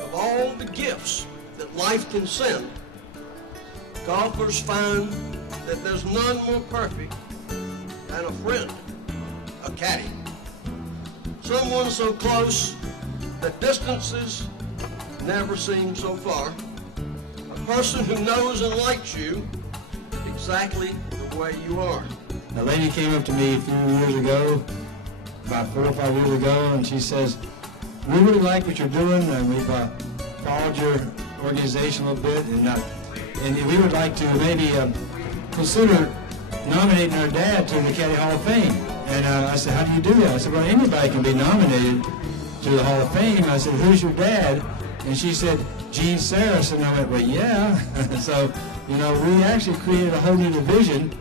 Of all the gifts that life can send, golfers find that there's none more perfect than a friend, a caddy. Someone so close that distances never seem so far. A person who knows and likes you exactly the way you are. A lady came up to me a few years ago, about 4 or 5 years ago, and she says, "We really like what you're doing, and we've followed your organization a little bit, and we would like to maybe consider nominating our dad to the Caddy Hall of Fame." And I said, "How do you do that?" I said, "Well, anybody can be nominated to the Hall of Fame." I said, "Who's your dad?" And she said, "Gene Saris." And I went, "Well, yeah." So, you know, we actually created a whole new division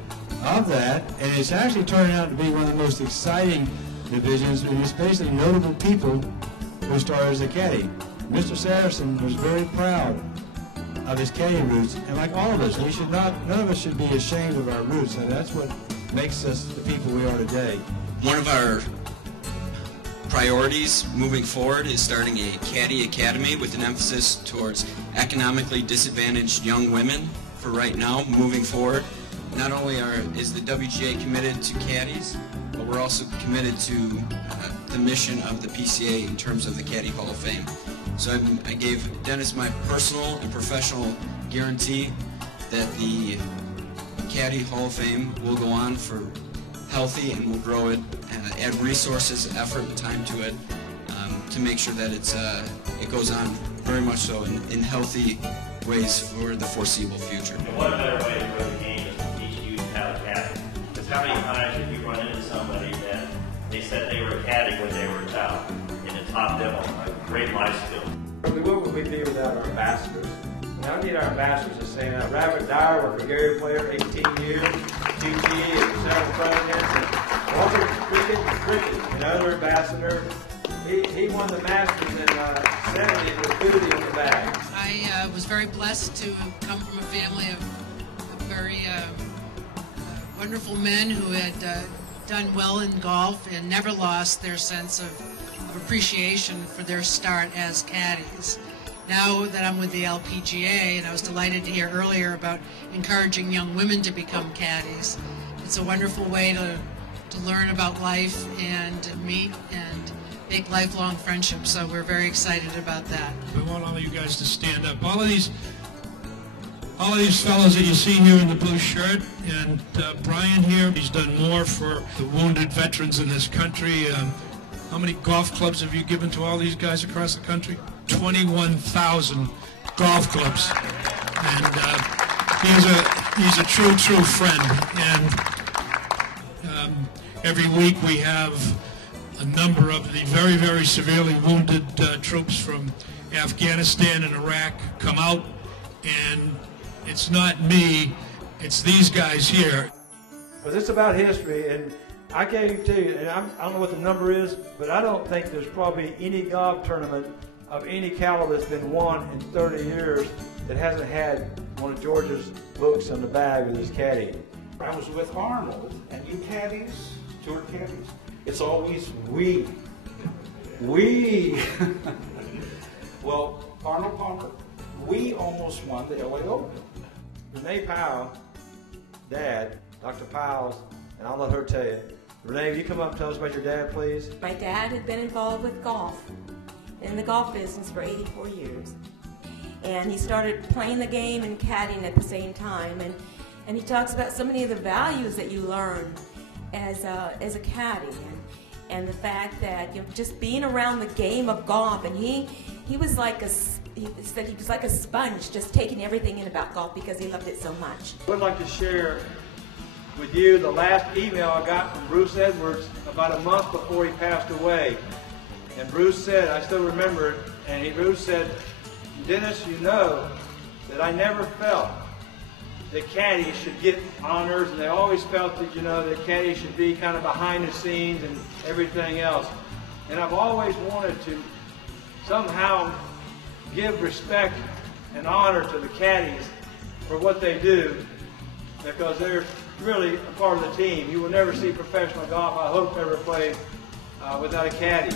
of that, and it's actually turning out to be one of the most exciting divisions, and especially notable people who started as a caddy. Mr. Saracen was very proud of his caddy roots, and like all of us, none of us should be ashamed of our roots, and that's what makes us the people we are today. One of our priorities moving forward is starting a Caddy Academy with an emphasis towards economically disadvantaged young women for right now. Moving forward, not only is the WGA committed to caddies, but we're also committed to the mission of the PCA in terms of the Caddy Hall of Fame. So I gave Dennis my personal and professional guarantee that the Caddy Hall of Fame will go on for healthy, and we'll grow it, add resources, effort, and time to it to make sure that it goes on very much so in healthy ways for the foreseeable future. And what a better way to grow the game is to teach youth how to caddy. Because how many times have you run into somebody that they said they were a caddy when they were a child, and it taught them a great life skill? What would we be without our ambassadors? And I need our ambassadors to say, Robert Dyer worked for Gary Player 18 years, GT and several presidents, and Walter Cricket, another ambassador. He won the Masters in 70 with 50 in the bag. I was very blessed to come from a family of very wonderful men who had done well in golf and never lost their sense of appreciation for their start as caddies. Now that I'm with the LPGA, and I was delighted to hear earlier about encouraging young women to become caddies, it's a wonderful way to learn about life and meet and make lifelong friendships, so we're very excited about that. We want all of you guys to stand up. All of these fellows that you see here in the blue shirt, and Brian here, he's done more for the wounded veterans in this country. How many golf clubs have you given to all these guys across the country? 21,000 golf clubs. And he's a true friend. And every week we have a number of the very severely wounded troops from Afghanistan and Iraq come out, and it's not me, it's these guys here. Because it's about history, and I can't tell you, and I don't know what the number is, but I don't think there's probably any golf tournament of any caliber that's been won in 30 years that hasn't had one of George's books on the bag with his caddy. I was with Arnold, and you caddies, tour caddies, it's always we. We. Well, Arnold Palmer, we almost won the LA Open. Renee Powell, Dad, Dr. Powell's, and I'll let her tell you. Renee, will you come up and tell us about your dad, please? My dad had been involved with golf, in the golf business for 84 years. And he started playing the game and caddying at the same time. And he talks about so many of the values that you learn as a caddy. And the fact that, you know, just being around the game of golf, and he was like he said he was like a sponge, just taking everything in about golf because he loved it so much. I would like to share with you the last email I got from Bruce Edwards about a month before he passed away. And Bruce said, I still remember it, and Bruce said, "Dennis, you know that I never felt that caddies should get honors, and they always felt that, you know, that caddies should be kind of behind the scenes and everything else. And I've always wanted to somehow give respect and honor to the caddies for what they do, because they're really a part of the team. You will never see professional golf, I hope, ever play without a caddy.